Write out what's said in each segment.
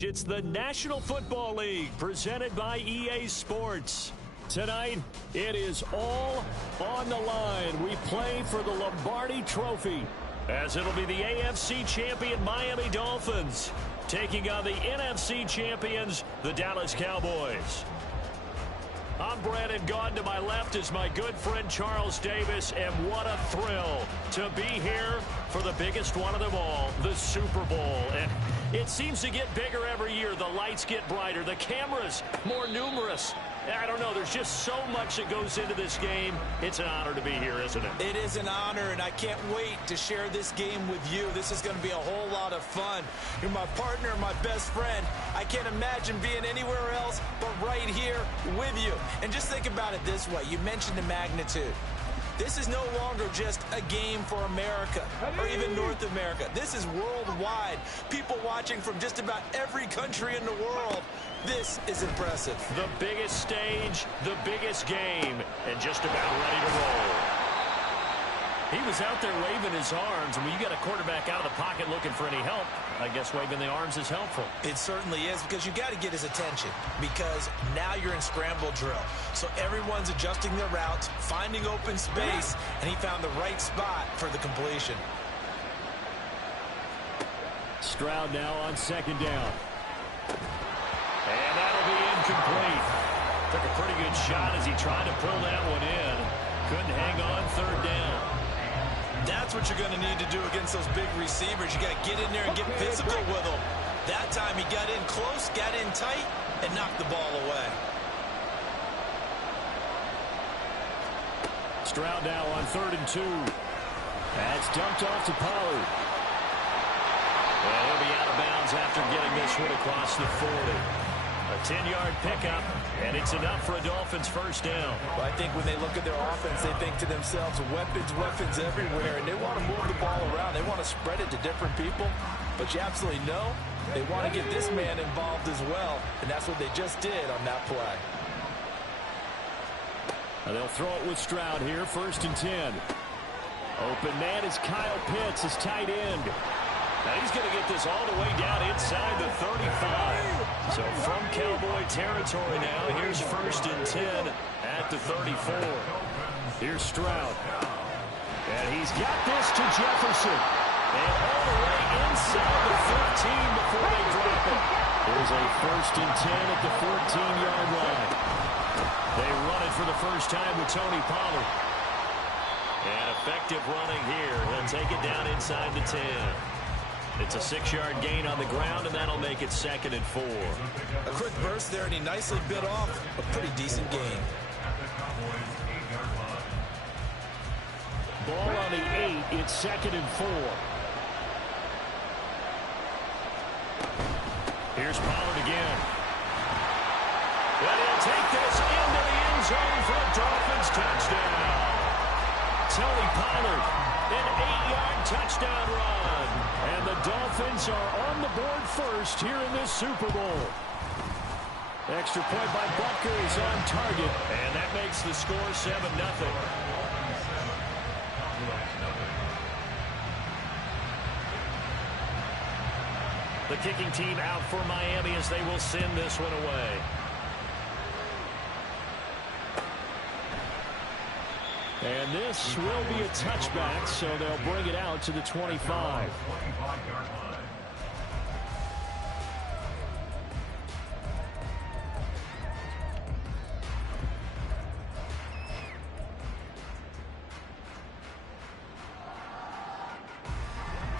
It's the National Football League presented by EA Sports. Tonight, it is all on the line. We play for the Lombardi Trophy, as it'll be the AFC champion Miami Dolphins taking on the NFC champions, the Dallas Cowboys. I'm Brandon Gaudin. To my left is my good friend Charles Davis, and what a thrill to be here for the biggest one of them all, the Super Bowl. And it seems to get bigger every year. The lights get brighter, the cameras more numerous. I don't know, there's just so much that goes into this game. It's an honor to be here, isn't it? It is an honor, and I can't wait to share this game with you. This is going to be a whole lot of fun. You're my partner, my best friend. I can't imagine being anywhere else but right here with you. And just think about it this way. You mentioned the magnitude. This is no longer just a game for America or even North America. This is worldwide. People watching from just about every country in the world. This is impressive. The biggest stage, the biggest game, and just about ready to roll. He was out there waving his arms, and when you got a quarterback out of the pocket looking for any help, I guess waving the arms is helpful. It certainly is, because you got to get his attention, because now you're in scramble drill. So everyone's adjusting their routes, finding open space, and he found the right spot for the completion. Stroud now on second down. And that'll be incomplete. Took a pretty good shot as he tried to pull that one in. Couldn't hang on third down. That's what you're going to need to do against those big receivers. You got to get in there and get physical with them. That time he got in close, got in tight, and knocked the ball away. Stroud now on 3rd and 2. That's dumped off to Pollard. And he'll be out of bounds after getting this one across the 40. A 10-yard pickup, and it's enough for a Dolphins first down. Well, I think when they look at their offense, they think to themselves, weapons everywhere, and they want to move the ball around. They want to spread it to different people, but you absolutely know they want to get this man involved as well, and that's what they just did on that play. And they'll throw it with Stroud here, 1st and 10. Open man is Kyle Pitts, his tight end. Now he's going to get this all the way down inside the 35. So from Cowboy territory now, here's 1st and 10 at the 34. Here's Stroud. And he's got this to Jefferson. And all the way inside the 15 before they drop it. There's a 1st and 10 at the 14-yard line. They run it for the first time with Tony Pollard. And effective running here. He'll take it down inside the 10. It's a 6-yard gain on the ground, and that'll make it 2nd and 4. A quick burst there, and he nicely bit off a pretty decent gain. Ball on the 8. It's 2nd and 4. Here's Pollard again. And he'll take this into the end zone for a Dolphins touchdown. Tony Pollard, an 8-yard touchdown run. And the Dolphins are on the board first here in this Super Bowl. Extra point by Butker is on target. And that makes the score 7-0. The kicking team out for Miami as they will send this one away. And this will be a touchback, so they'll bring it out to the 25.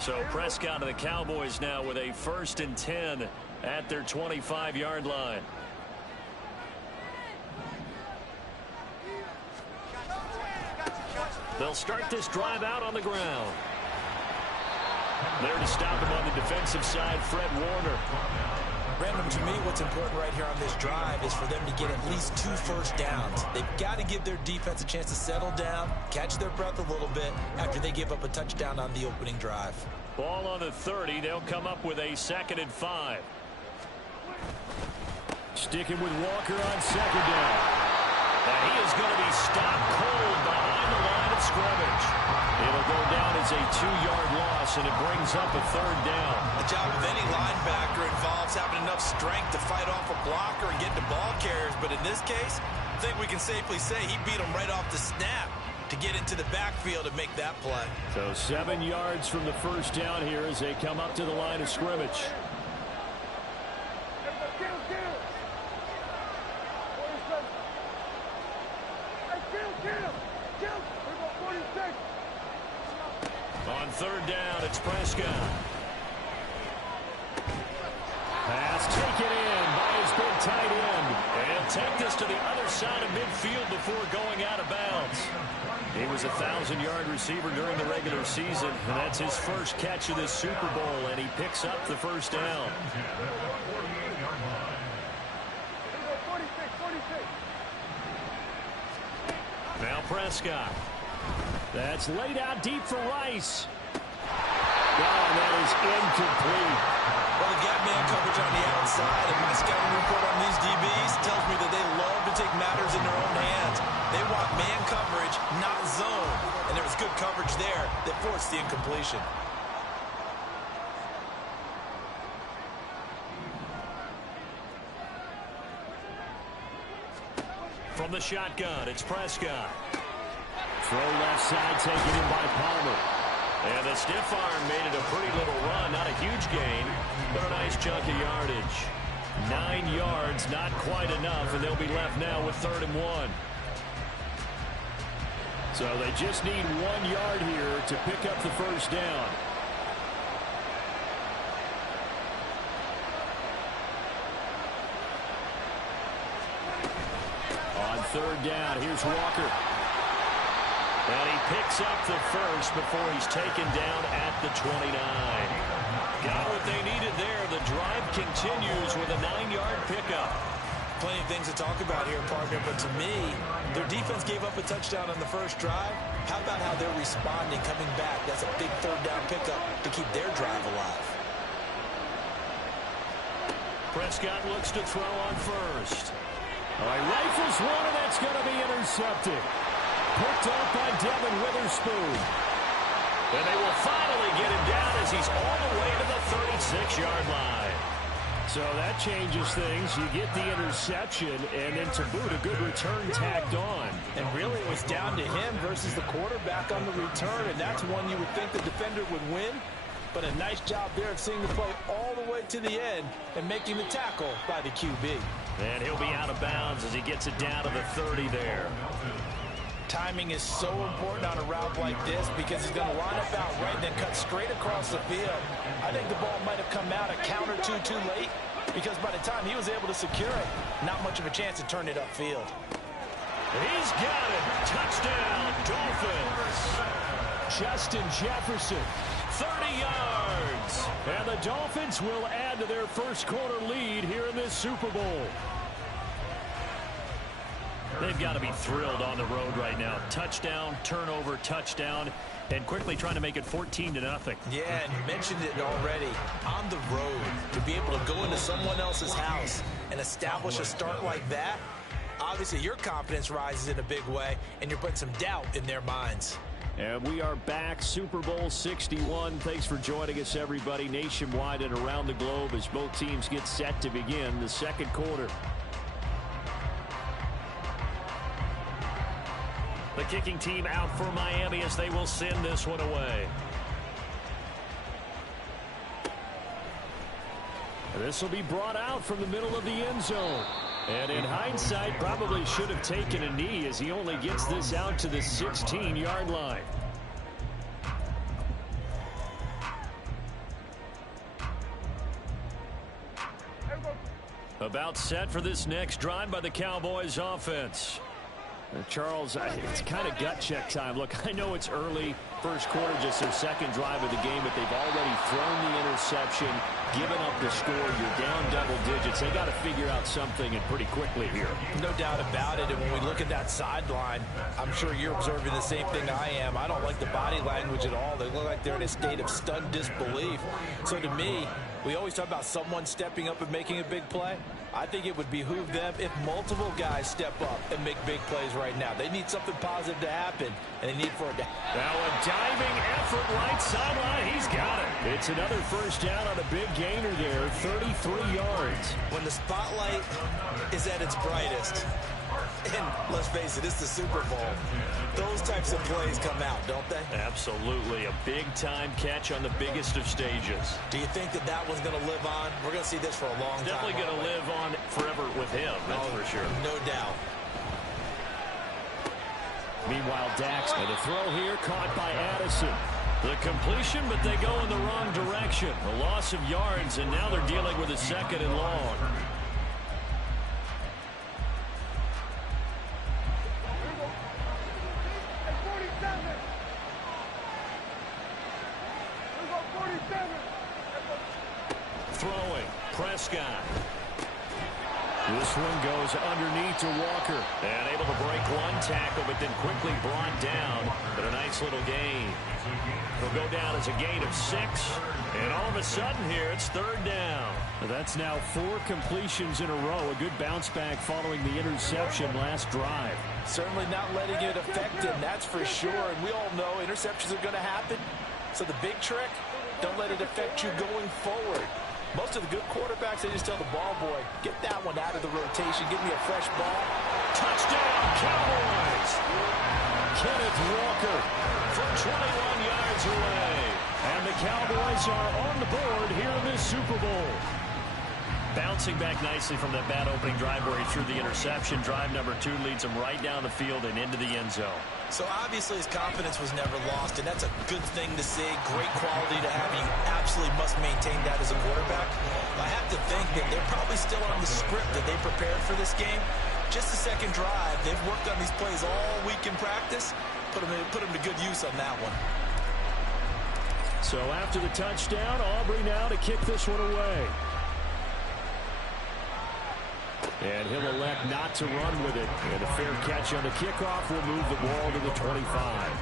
So Prescott and the Cowboys now with a 1st and 10 at their 25-yard line. They'll start this drive out on the ground. There to stop him on the defensive side, Fred Warner. Random, to me, what's important right here on this drive is for them to get at least 2 first downs. They've got to give their defense a chance to settle down, catch their breath a little bit after they give up a touchdown on the opening drive. Ball on the 30. They'll come up with a 2nd and 5. Sticking with Walker on 2nd down. And he is going to be stopped cold behind the line of scrimmage. It'll go down is a 2-yard loss, and it brings up a third down. The job of any linebacker involves having enough strength to fight off a blocker and get to ball carriers. But in this case, I think we can safely say he beat him right off the snap to get into the backfield and make that play. So 7 yards from the first down here as they come up to the line of scrimmage. On third down, it's Prescott. Pass taken in by his big tight end. And he'll take this to the other side of midfield before going out of bounds. He was a 1,000-yard receiver during the regular season, and that's his first catch of this Super Bowl, and he picks up the first down. Now Prescott. That's laid out deep for Rice. And that is incomplete. Well, the gap man coverage on the outside, and my scouting report on these DBs tells me that they love to take matters in their own hands. They want man coverage, not zone. And there was good coverage there that forced the incompletion. From the shotgun, it's Prescott. Throw left side, taken in by Palmer. And the stiff arm made it a pretty little run. Not a huge gain, but a nice chunk of yardage. 9 yards, not quite enough, and they'll be left now with 3rd and 1. So they just need 1 yard here to pick up the first down. On 3rd down, here's Walker. And he picks up the first before he's taken down at the 29. Got what they needed there. The drive continues with a 9-yard pickup. Plenty of things to talk about here, partner, but to me, their defense gave up a touchdown on the first drive. How about how they're responding, coming back? That's a big 3rd down pickup to keep their drive alive. Prescott looks to throw on first. All right, rifles one, and that's going to be intercepted. Picked up by Devin Witherspoon. And they will finally get him down as he's all the way to the 36-yard line. So that changes things. You get the interception, and then to boot, a good return tacked on. And really, it was down to him versus the quarterback on the return, and that's one you would think the defender would win. But a nice job there of seeing the play all the way to the end and making the tackle by the QB. And he'll be out of bounds as he gets it down to the 30 there. Timing is so important on a route like this because he's going to line up out right and then cut straight across the field. I think the ball might have come out a count or two too late because by the time he was able to secure it, not much of a chance to turn it upfield. He's got it. Touchdown, Dolphins. Justin Jefferson, 30 yards. And the Dolphins will add to their first quarter lead here in this Super Bowl. They've got to be thrilled on the road right now. Touchdown, turnover, touchdown, and quickly trying to make it 14-0. Yeah, and you mentioned it already. On the road, to be able to go into someone else's house and establish a start like that, obviously your confidence rises in a big way, and you're putting some doubt in their minds. And we are back, Super Bowl 61. Thanks for joining us, everybody, nationwide and around the globe as both teams get set to begin the second quarter. The kicking team out for Miami as they will send this one away. This will be brought out from the middle of the end zone. And in hindsight, probably should have taken a knee as he only gets this out to the 16-yard line. About set for this next drive by the Cowboys offense. Charles, it's kind of gut check time. Look, I know it's early, first quarter, just their second drive of the game, but they've already thrown the interception, given up the score. You're down double digits. They got to figure out something and pretty quickly here. No doubt about it. And when we look at that sideline, I'm sure you're observing the same thing I am. I don't like the body language at all. They look like they're in a state of stunned disbelief. So to me, we always talk about someone stepping up and making a big play. I think it would behoove them if multiple guys step up and make big plays right now. They need something positive to happen, and they need for it to. Now a diving effort right sideline. He's got it. It's another first down on a big gainer there, 33 yards. When the spotlight is at its brightest, and let's face it, it's the Super Bowl, those types of plays come out, don't they? Absolutely. A big-time catch on the biggest of stages. Do you think that that one's going to live on? We're going to see this for a long time. Definitely going to live on forever with him, that's for sure. No doubt. Meanwhile, Dax, and the throw here caught by Addison. The completion, but they go in the wrong direction. A loss of yards, and now they're dealing with a second and long. Throwing, Prescott. This one goes underneath to Walker. And able to break one tackle, but then quickly brought down. But a nice little gain. He'll go down as a gain of 6. And all of a sudden here, it's third down. That's now 4 completions in a row. A good bounce back following the interception last drive. Certainly not letting it affect him, that's for sure. And we all know interceptions are going to happen. So the big trick, don't let it affect you going forward. Most of the good quarterbacks, they just tell the ball boy, get that one out of the rotation, give me a fresh ball. Touchdown, Cowboys! Kenneth Walker from 21 yards away. And the Cowboys are on the board here in this Super Bowl. Bouncing back nicely from that bad opening drive where he threw the interception. Drive number 2 leads him right down the field and into the end zone. So obviously his confidence was never lost, and that's a good thing to see. Great quality to have. You absolutely must maintain that as a quarterback. I have to think that they're probably still on the script that they prepared for this game. Just the second drive. They've worked on these plays all week in practice. Put them to good use on that one. So after the touchdown, Aubrey now to kick this one away. And he'll elect not to run with it. And a fair catch on the kickoff will move the ball to the 25.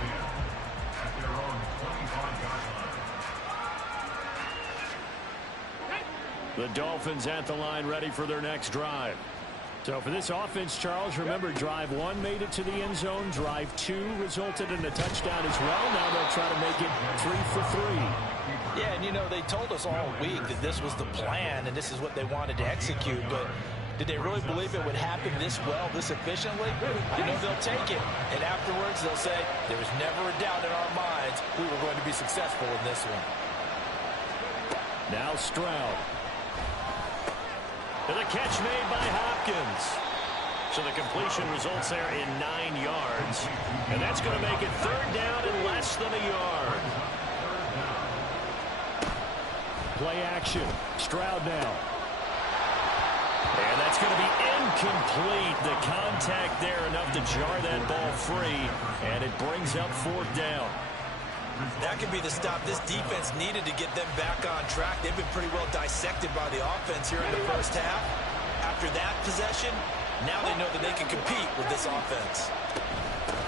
The Dolphins at the line ready for their next drive. So for this offense, Charles, remember drive 1 made it to the end zone. Drive 2 resulted in a touchdown as well. Now they'll try to make it 3 for 3. Yeah, and you know, they told us all week that this was the plan and this is what they wanted to execute, but did they really believe it would happen this well, this efficiently? I know they'll take it, and afterwards they'll say, there was never a doubt in our minds we were going to be successful in this one. Now Stroud. And the catch made by Hopkins. So the completion results there in 9 yards. And that's going to make it third down and less than a yard. Play action. Stroud now. And that's going to be incomplete. The contact there enough to jar that ball free. And it brings up fourth down. That could be the stop this defense needed to get them back on track. They've been pretty well dissected by the offense here in the first half. After that possession, now they know that they can compete with this offense.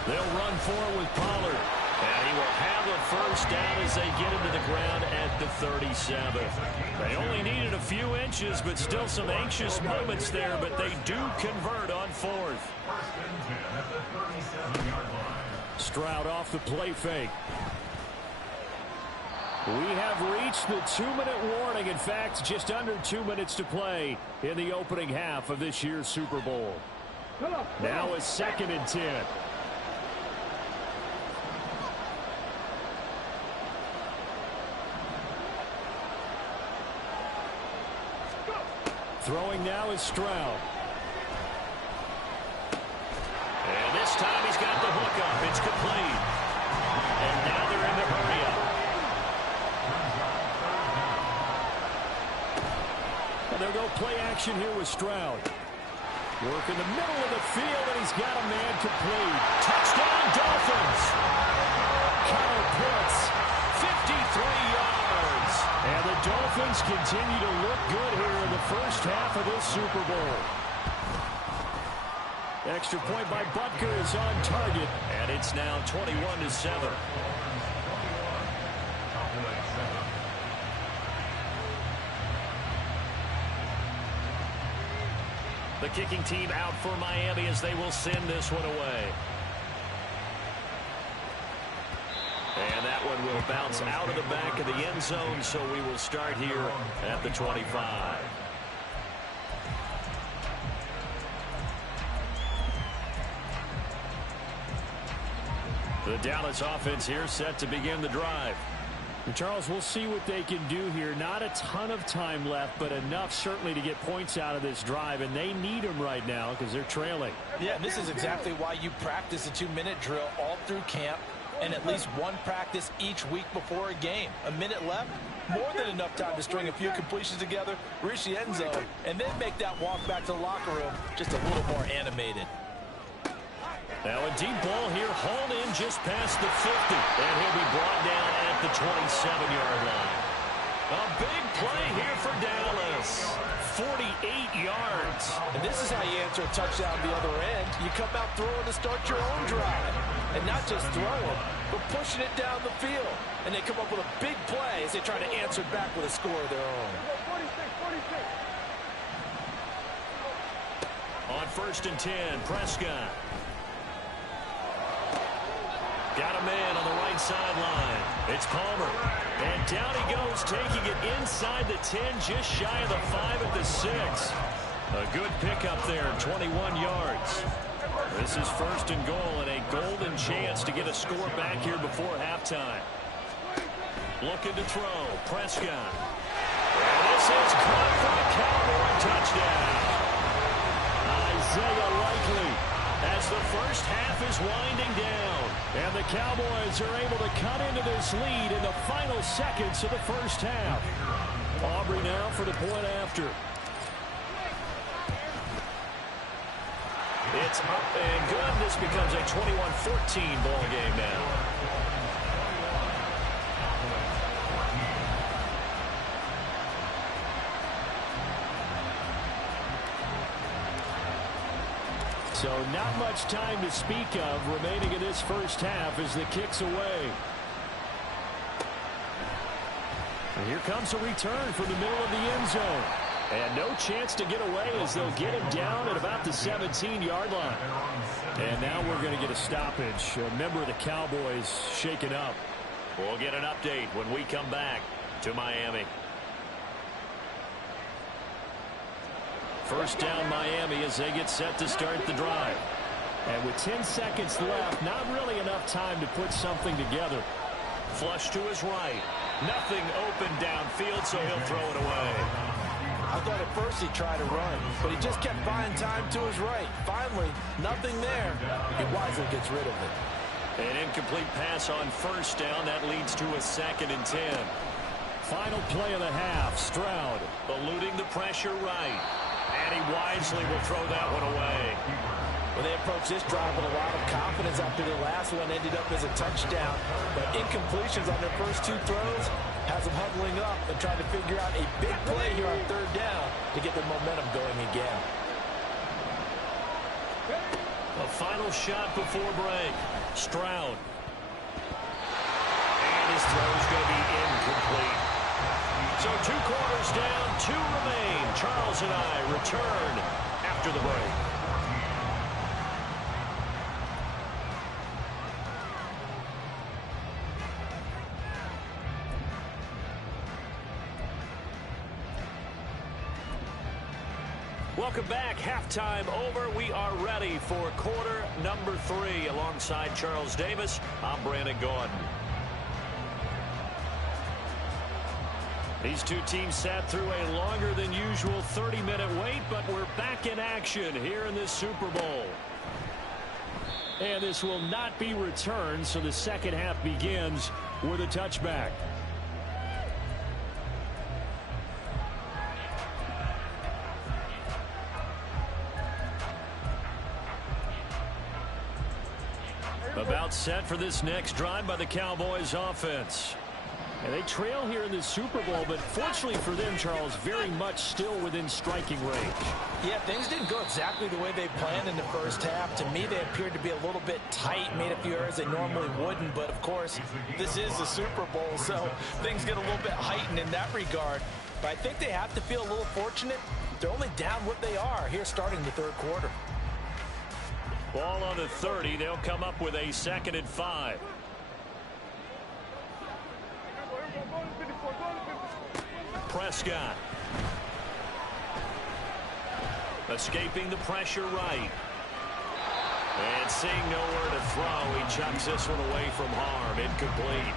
They'll run forward with Pollard. And he will have a first down as they get into the ground at the 37. They only needed a few inches, but still some anxious moments there, but they do convert on fourth. Stroud off the play fake. We have reached the 2-minute warning. In fact, just under 2 minutes to play in the opening half of this year's Super Bowl. Now a 2nd and 10. Throwing now is Stroud. And this time he's got the hook up. It's complete. And now they're in the hurry up. And they'll go play action here with Stroud. Work in the middle of the field, and he's got a man complete. Touchdown, Dolphins! Kyle Pitts, 53 yards. And the Dolphins continue to look good here in the first half of this Super Bowl. Extra point by Butker is on target, and it's now 21-7. The kicking team out for Miami as they will send this one away. And that one will bounce out of the back of the end zone, so we will start here at the 25. The Dallas offense here set to begin the drive. And Charles, we'll see what they can do here. Not a ton of time left, but enough certainly to get points out of this drive, and they need them right now because they're trailing. Yeah, and this is exactly why you practice a 2-minute drill all through camp and at least one practice each week before a game. A minute left, more than enough time to string a few completions together, reach the end zone, and then make that walk back to the locker room just a little more animated. Now a deep ball here, hauled in just past the 50. And he'll be brought down at the 27-yard line. A big play here for Dallas. 48 yards. And this is how you answer a touchdown the other end. You come out throwing to start your own drive. And not just throwing, but pushing it down the field. And they come up with a big play as they try to answer back with a score of their own. On 1st and 10, Prescott. Got a man on the right sideline. It's Palmer. And down he goes, taking it inside the 10, just shy of the 5 at the 6. A good pickup there, 21 yards. This is 1st and goal and a golden chance to get a score back here before halftime. Looking to throw, Prescott. And this is caught for the Cowboy touchdown. Isaiah Likely as the first half is winding down. And the Cowboys are able to cut into this lead in the final seconds of the first half. Aubrey now for the point after. It's up and good. This becomes a 21-14 ball game now. So not much time to speak of remaining in this first half as the kick's away. And here comes a return from the middle of the end zone. And no chance to get away as they'll get him down at about the 17-yard line. And now we're going to get a stoppage. A member of the Cowboys shaken up. We'll get an update when we come back to Miami. First down Miami as they get set to start the drive. And with 10 seconds left, not really enough time to put something together. Flush to his right. Nothing open downfield, so he'll throw it away. I thought at first he tried to run, but he just kept buying time to his right. Finally, nothing there. He wisely gets rid of it. An incomplete pass on first down. That leads to a 2nd and 10. Final play of the half. Stroud eluding the pressure right. And he wisely will throw that one away. Well, they approach this drive with a lot of confidence after the last one ended up as a touchdown. But incompletions on their first 2 throws has them huddling up and trying to figure out a big play here on 3rd down to get their momentum going again. A final shot before break. Stroud. And his throw's going to be incomplete. So 2 quarters down, 2 remain. Charles and I return after the break. Welcome back. Halftime over. We are ready for quarter number 3. Alongside Charles Davis, I'm Brandon Gordon. These two teams sat through a longer than usual 30-minute wait, but we're back in action here in this Super Bowl. And this will not be returned, so the second half begins with a touchback. About set for this next drive by the Cowboys offense. And they trail here in the Super Bowl, but fortunately for them, Charles, very much still within striking range. Yeah, things didn't go exactly the way they planned in the first half. To me, they appeared to be a little bit tight, made a few errors they normally wouldn't. But, of course, this is the Super Bowl, so things get a little bit heightened in that regard. But I think they have to feel a little fortunate They're only down what they are here starting the third quarter. Ball on the 30. They'll come up with a 2nd and 5. Prescott. Escaping the pressure right. And seeing nowhere to throw, he chucks this one away from harm. Incomplete.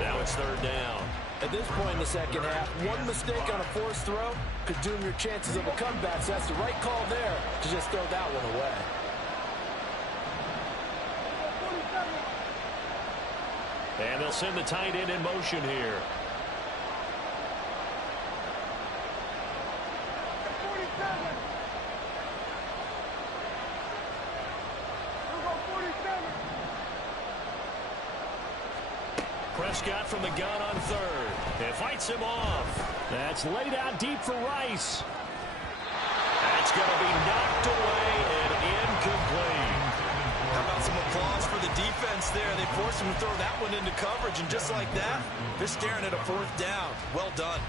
Now it's 3rd down. At this point in the second half, one mistake on a forced throw could doom your chances of a comeback. So that's the right call there to just throw that one away. And they'll send the tight end in motion here. Prescott from the gun on 3rd. And fights him off. That's laid out deep for Rice. That's going to be knocked away and incomplete. How about some applause for the defense there? They forced him to throw that one into coverage, and just like that, they're staring at a 4th down. Well done.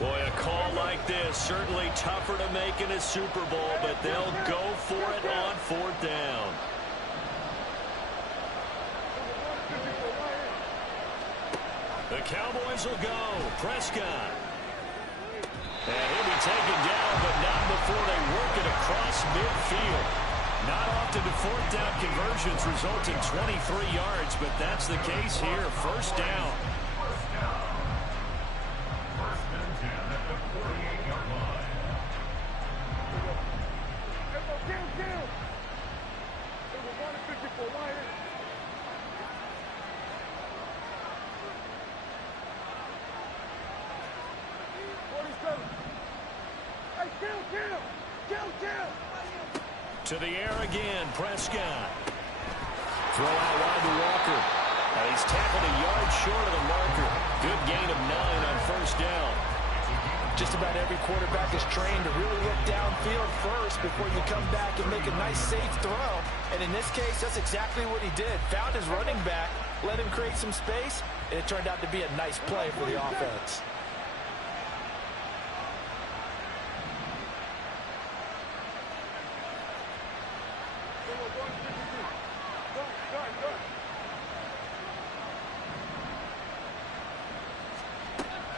Boy, a call like this, certainly tougher to make in a Super Bowl, but they'll go for it on 4th down. The Cowboys will go. Prescott. And he'll be taken down, but not before they work it across midfield. Not often do 4th down conversions result in 23 yards, but that's the case here. 1st down. To the air again, Prescott. Throw out wide to Walker. And he's tackled a yard short of the marker. Good gain of 9 on 1st down. Just about every quarterback is trained to really look downfield first before you come back and make a nice, safe throw. And in this case, that's exactly what he did. Found his running back, let him create some space, and it turned out to be a nice play for the offense.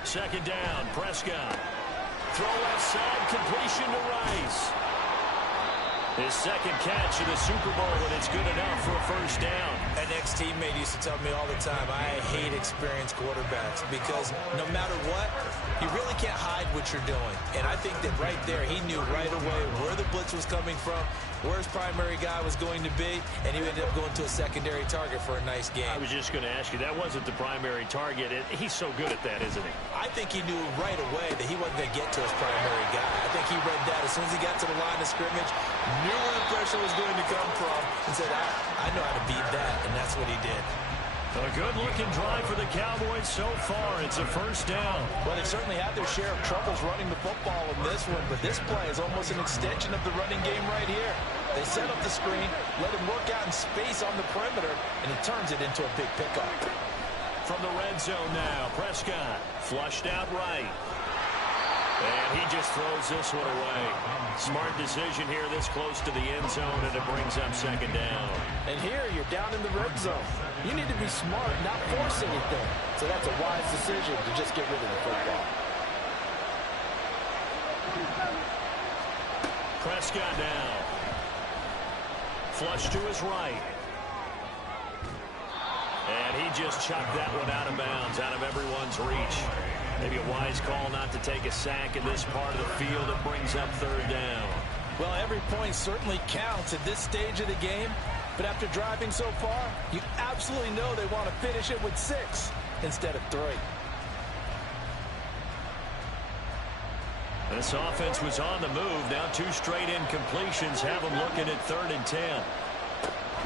Second down, Prescott. Throw left side, completion to Rice. His 2nd catch in the Super Bowl, and it's good enough for a 1st down. An ex-teammate used to tell me all the time, I hate experienced quarterbacks because no matter what, you really can't hide what you're doing. And I think that right there, he knew right away where the blitz was coming from, where his primary guy was going to be, and he ended up going to a secondary target for a nice game. I was just going to ask you, that wasn't the primary target. He's so good at that, isn't he? I think he knew right away that he wasn't going to get to his primary guy. I think he read that as soon as he got to the line of scrimmage, knew where the pressure was going to come from, and said, I know how to beat that, and that's what he did. A good-looking drive for the Cowboys so far. It's a 1st down. Well, they certainly had their share of troubles running the football in this one, but this play is almost an extension of the running game right here. They set up the screen, let him work out in space on the perimeter, and he turns it into a big pickup. From the red zone now, Prescott flushed out right. And he just throws this one away. Smart decision here this close to the end zone, and it brings up 2nd down. And here you're down in the red zone. You need to be smart, not force anything. So that's a wise decision to just get rid of the football. Prescott now. Flush to his right. And he just chucked that one out of bounds, out of everyone's reach. Maybe a wise call not to take a sack in this part of the field. It brings up 3rd down. Well, every point certainly counts at this stage of the game. But after driving so far, you absolutely know they want to finish it with 6 instead of 3. This offense was on the move. Now 2 straight incompletions have them looking at 3rd and 10.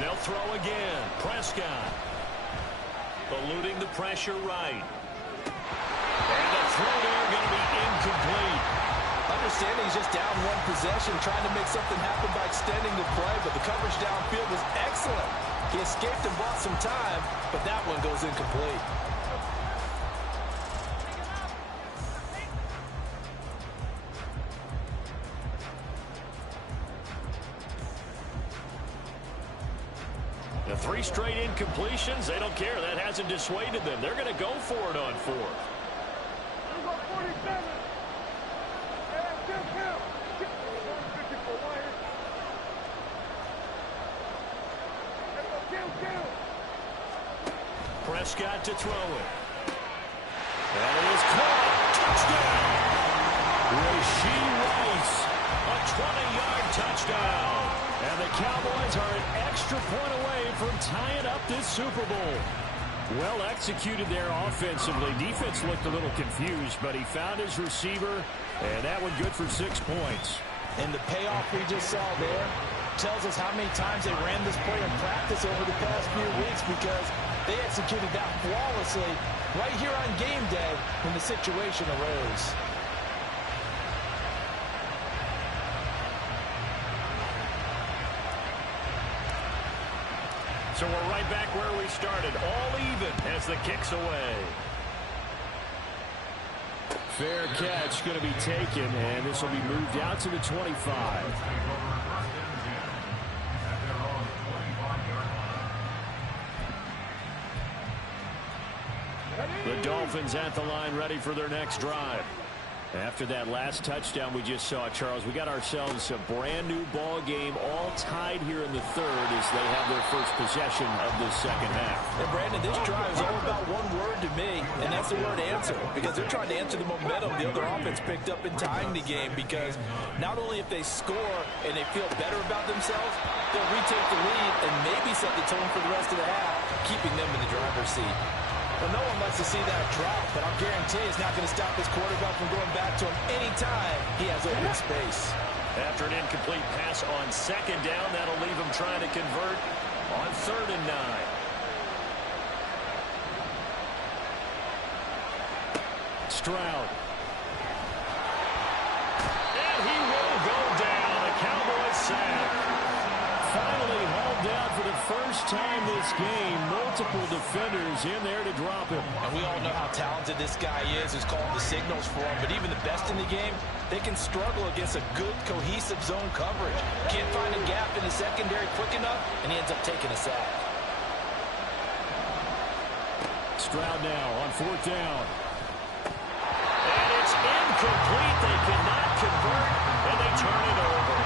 They'll throw again. Prescott. eluding the pressure right. And the throw there going to be incomplete. Understanding he's just down one possession, trying to make something happen by extending the play, but the coverage downfield was excellent. He escaped and bought some time, but that one goes incomplete. The 3 straight incompletions, they don't care. That hasn't dissuaded them. They're going to go for it on 4th. Prescott to throw it. And it is caught. Touchdown. Rashee Rice, a 20-yard touchdown. And the Cowboys are an extra point away from tying up this Super Bowl. Well executed there offensively. Defense looked a little confused, but he found his receiver, and that one good for 6 points. And the payoff we just saw there tells us how many times they ran this play in practice over the past few weeks, because they executed that flawlessly right here on game day when the situation arose. So we're right back where we started, all even as the kick's away. Fair catch going to be taken, and this will be moved out to the 25. The Dolphins at the line, ready for their next drive. After that last touchdown we just saw, Charles, we got ourselves a brand new ball game, all tied here in the 3rd as they have their first possession of this second half. And Brandon, this drive is all about one word to me, and that's the word answer, because they're trying to answer the momentum the other offense picked up in tying the game, because not only if they score and they feel better about themselves, they'll retake the lead and maybe set the tone for the rest of the half, keeping them in the driver's seat. Well, no one likes to see that drop, but I'll guarantee it's not going to stop his quarterback from going back to him anytime he has open space. After an incomplete pass on 2nd down, that'll leave him trying to convert on 3rd and 9. Stroud. And he will go down. A Cowboys sack. Finally hauled down for the first time this game. Multiple defenders in there to drop him. And we all know how talented this guy is, who's calling the signals for him. But even the best in the game, they can struggle against a good, cohesive zone coverage. Can't find a gap in the secondary quick enough, and he ends up taking a sack. Stroud now on 4th down. And it's incomplete. They cannot convert, and they turn it over.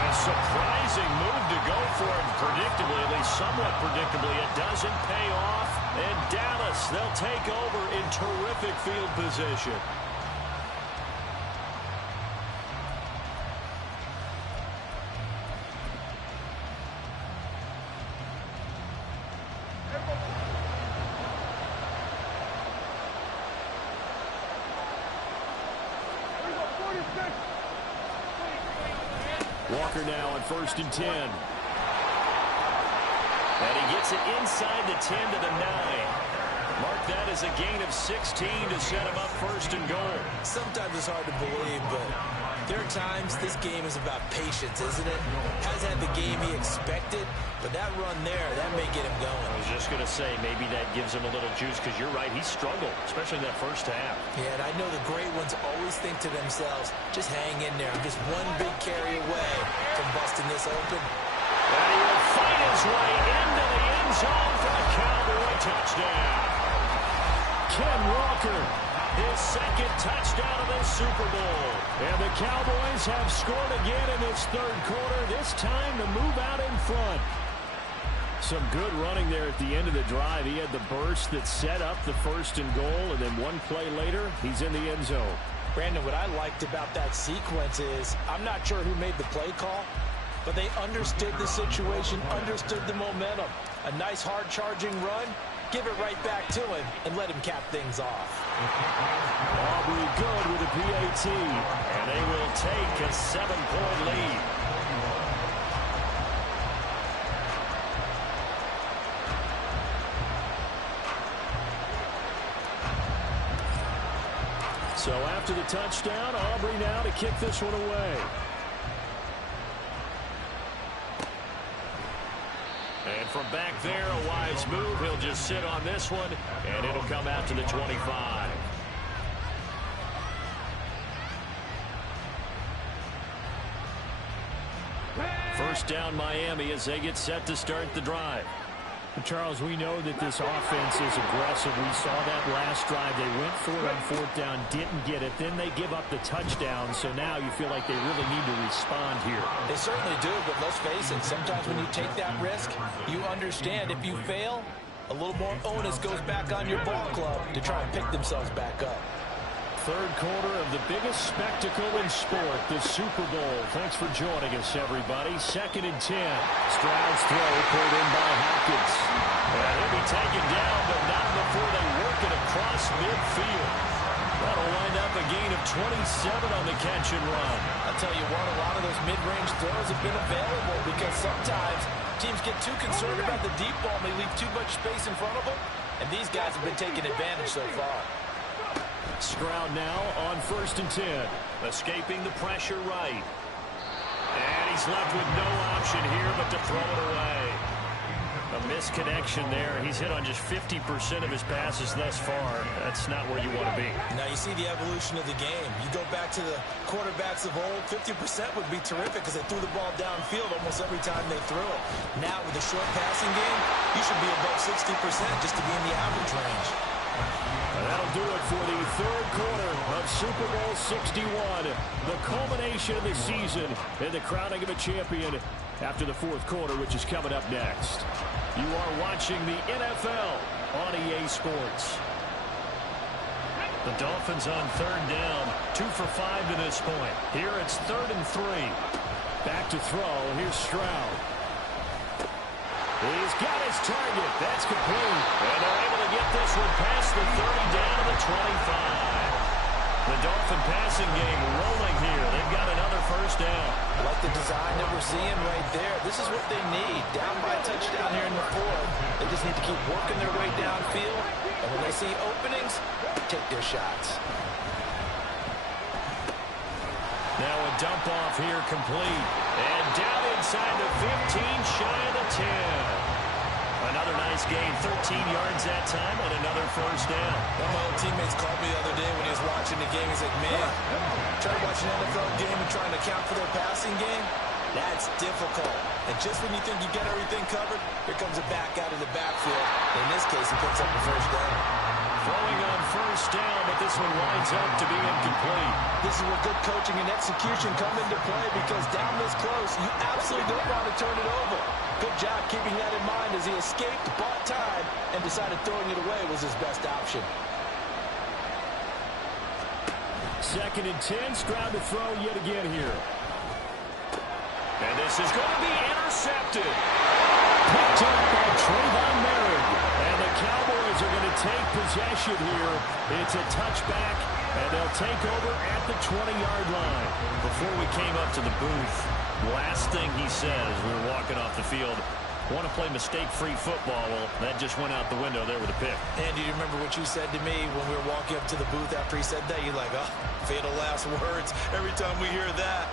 A surprising move to go for it. Predictably, at least somewhat predictably, it doesn't pay off. And Dallas, they'll take over in terrific field position. Walker now on 1st and 10. And he gets it inside the 10 to the 9. Mark that as a gain of 16 to set him up 1st and goal. Sometimes it's hard to believe, but there are times this game is about patience, isn't it? Hasn't had the game he expected, but that run there, that may get him going. I was just going to say, maybe that gives him a little juice, because you're right, he struggled, especially in that first half. Yeah, and I know the great ones always think to themselves, just hang in there. I'm just one big carry away from busting this open. And he will fight his way into the end zone for a Cowboy touchdown. Ken Walker, his 2nd touchdown of this Super Bowl. And the Cowboys have scored again in this 3rd quarter, this time to move out in front. Some good running there at the end of the drive. He had the burst that set up the 1st and goal, and then one play later, he's in the end zone. Brandon, what I liked about that sequence is, I'm not sure who made the play call, but they understood the situation, understood the momentum. A nice hard-charging run, give it right back to him, and let him cap things off. Aubrey good with a PAT, and they will take a 7-point lead. So after the touchdown, Aubrey now to kick this one away. And from back there, a wise move. He'll just sit on this one, and it'll come out to the 25. First down, Miami, as they get set to start the drive. Charles, we know that this offense is aggressive. We saw that last drive. They went for it on fourth down, didn't get it. Then they give up the touchdown. So now you feel like they really need to respond here. They certainly do, but let's face it. Sometimes when you take that risk, you understand if you fail, a little more onus goes back on your ball club to try and pick themselves back up. Third quarter of the biggest spectacle in sport, the Super Bowl. Thanks for joining us, everybody. 2nd and 10. Stroud's throw pulled in by Hopkins. And he'll be taken down, but not before they work it across midfield. That'll wind up a gain of 27 on the catch and run. I'll tell you what, a lot of those mid-range throws have been available because sometimes teams get too concerned about the deep ball and they leave too much space in front of them. And these guys have been taking advantage so far. Stroud now on 1st and 10. Escaping the pressure right. And he's left with no option here but to throw it away. A misconnection there. He's hit on just 50% of his passes thus far. That's not where you want to be. Now you see the evolution of the game. You go back to the quarterbacks of old, 50% would be terrific because they threw the ball downfield almost every time they threw it. Now with the short passing game, you should be above 60% just to be in the average range. And that'll do it for the third quarter of Super Bowl 61. The culmination of the season and the crowning of a champion after the fourth quarter, which is coming up next. You are watching the NFL on EA Sports. The Dolphins on third down, 2 for 5 to this point. Here it's 3rd and 3. Back to throw. Here's Stroud. He's got his target. That's complete. And they're able to get this one past the 30 down to the 25. The Dolphin passing game rolling here. They've got another first down. I like the design that we're seeing right there. This is what they need. Down by a touchdown here in the fourth. They just need to keep working their way downfield. And when they see openings, take their shots. Now a dump off here complete. And down inside the 15, shy of the 10. Another nice gain, 13 yards that time, and another first down. One of my old teammates called me the other day when he was watching the game. He's like, man, trying to watch an NFL game and trying to account for their passing game, that's difficult. And just when you think you get everything covered, here comes a back out of the backfield. In this case, he picks up the first down. Throwing on first down, but this one winds up to be incomplete. This is where good coaching and execution come into play because down this close, you absolutely don't want to turn it over. Good job keeping that in mind as he escaped, bought time, and decided throwing it away was his best option. 2nd and 10, Stroud to throw yet again here. And this is going to be intercepted. Picked up by Trayvon Merrick. And the Cowboys are going to take possession here. It's a touchback, and they'll take over at the 20-yard line. Before we came up to the booth, last thing he said as we were walking off the field, want to play mistake-free football. Well, that just went out the window there with a pick. Andy, do you remember what you said to me when we were walking up to the booth after he said that? You're like, oh, fatal last words. Every time we hear that,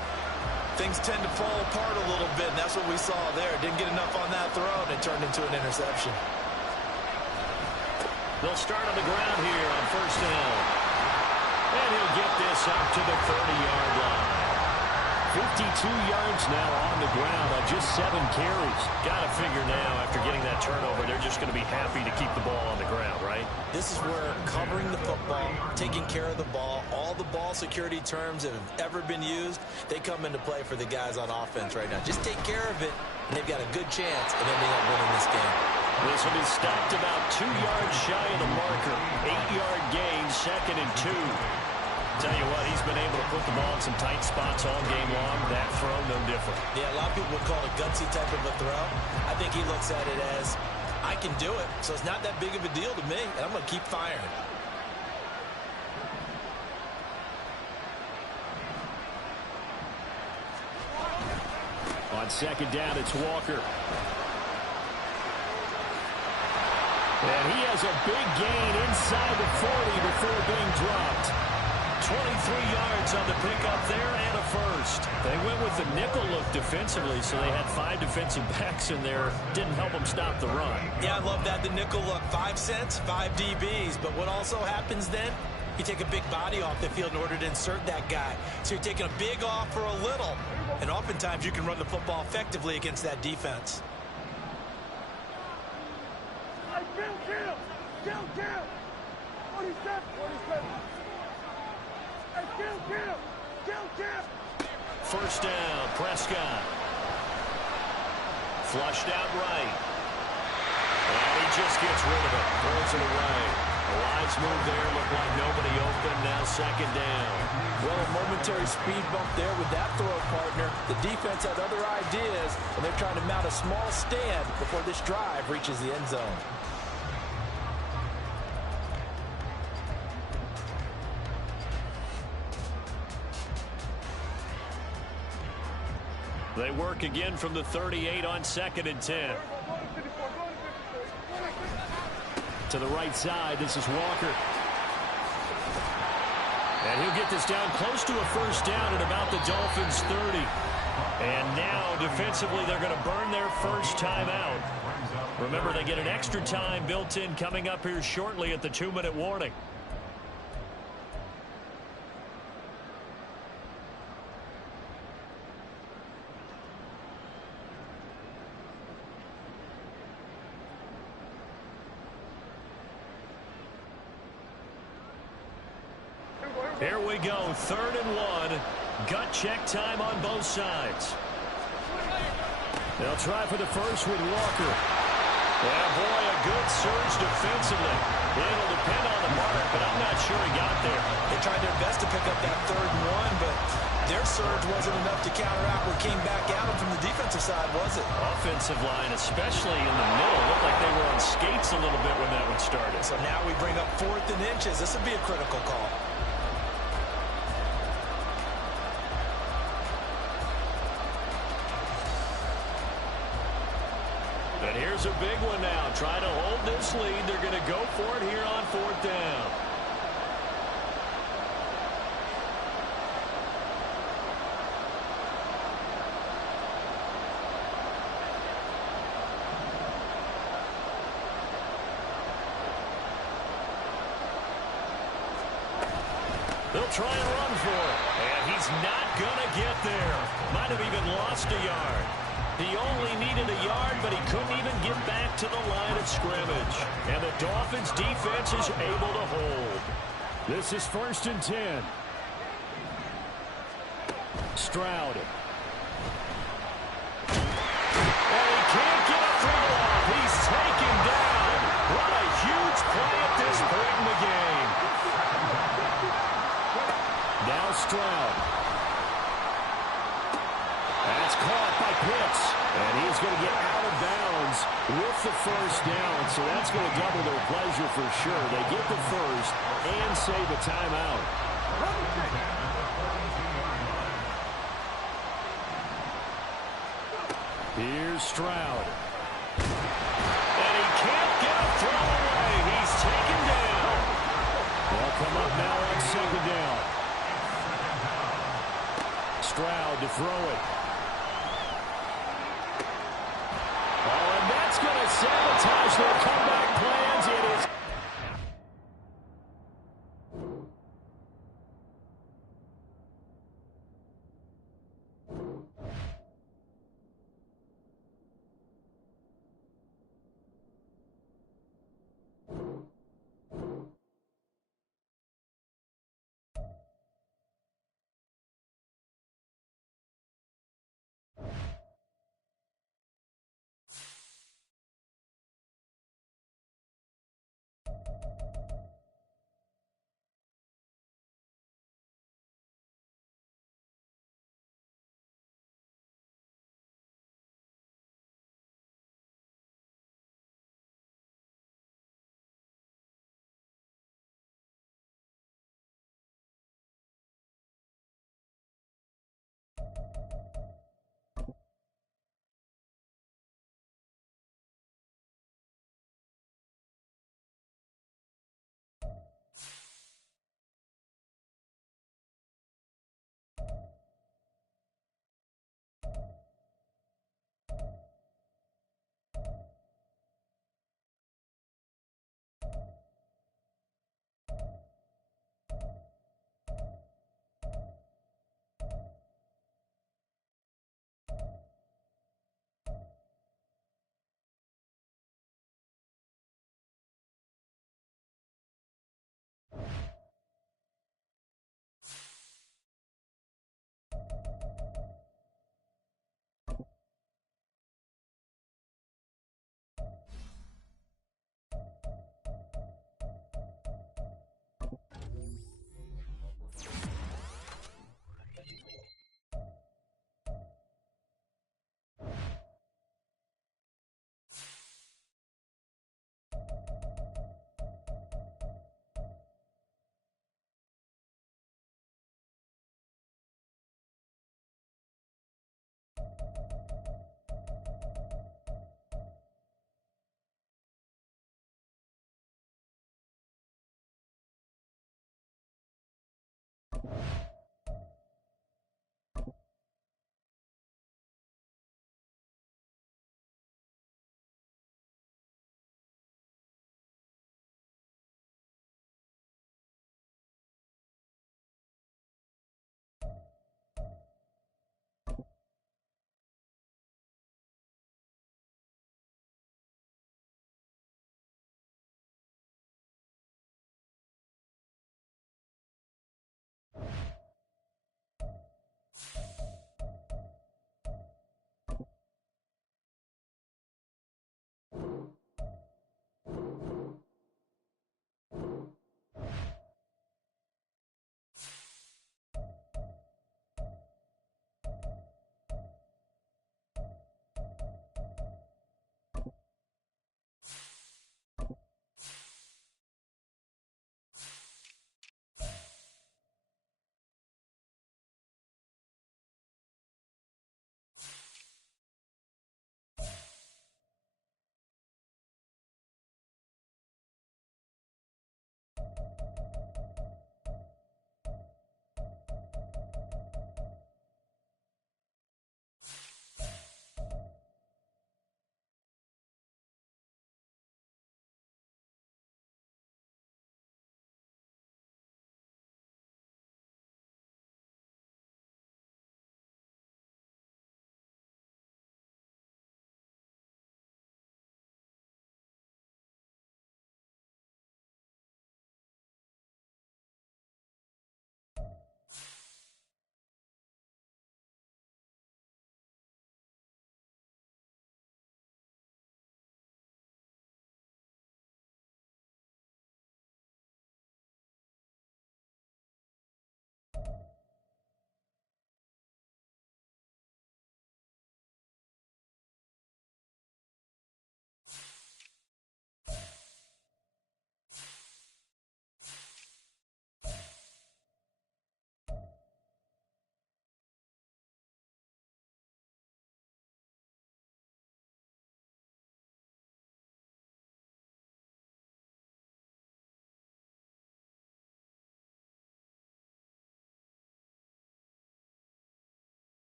things tend to fall apart a little bit, and that's what we saw there. Didn't get enough on that throw, and it turned into an interception. They'll start on the ground here on first down. And he'll get this up to the 30-yard line. 52 yards now on the ground on just 7 carries. Got to figure now, after getting that turnover, they're just going to be happy to keep the ball on the ground, right? This is where covering the football, taking care of the ball, all the ball security terms that have ever been used, they come into play for the guys on offense right now. Just take care of it, and they've got a good chance of ending up winning this game. This one is stopped about 2 yards shy of the marker. 8-yard gain, 2nd and 2. Tell you what, he's been able to put the ball in some tight spots all game long. That throw, no different. Yeah, a lot of people would call it gutsy type of a throw. I think he looks at it as, I can do it, so it's not that big of a deal to me, and I'm going to keep firing. On 2nd down, it's Walker. And he has a big gain inside the 40 before being dropped. 23 yards on the pickup there and a first. They went with the nickel look defensively, so they had 5 defensive backs in there. Didn't help them stop the run. Yeah, I love that, the nickel look. 5 cents, 5 DBs. But what also happens then? You take a big body off the field in order to insert that guy. So you're taking a big off for a little. And oftentimes you can run the football effectively against that defense. Kill. 47. Kill. First down, Prescott. Flushed out right. And he just gets rid of it. Throws it away. A wise move there. Looked like nobody open. Now second down. Well, a momentary speed bump there with that throw, partner. The defense had other ideas, and they're trying to mount a small stand before this drive reaches the end zone. They work again from the 38 on 2nd and 10. To the right side, this is Walker. And he'll get this down close to a first down at about the Dolphins' 30. And now, defensively, they're going to burn their first timeout. Remember, they get an extra time built in coming up here shortly at the 2-minute warning. Here we go, 3rd and 1. Gut check time on both sides. They'll try for the first with Walker. Yeah, boy, a good surge defensively. It'll depend on the mark, but I'm not sure he got there. They tried their best to pick up that 3rd and 1, but their surge wasn't enough to counter out what came back at them from the defensive side, was it? Offensive line, especially in the middle, looked like they were on skates a little bit when that one started. So now we bring up 4th and inches. This would be a critical call. And here's a big one now. Trying to hold this lead. They're going to go for it here on 4th down. They'll try and run for it. And he's not going to get there. Might have even lost a yard. He only needed a yard, but he couldn't even get back to the line of scrimmage. And the Dolphins' defense is able to hold. This is 1st and 10. Stroud. And he can't get a throw off. He's taken down. What a huge play at this point in the game. Now Stroud. That's caught by Pitts. And he's going to get out of bounds with the first down. So that's going to double their pleasure for sure. They get the first and save a timeout. Here's Stroud. And he can't get a throw away. He's taken down. They'll come up now on 2nd down. Stroud to throw it. Oh, and that's going to sabotage their comeback plans. It is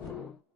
Go!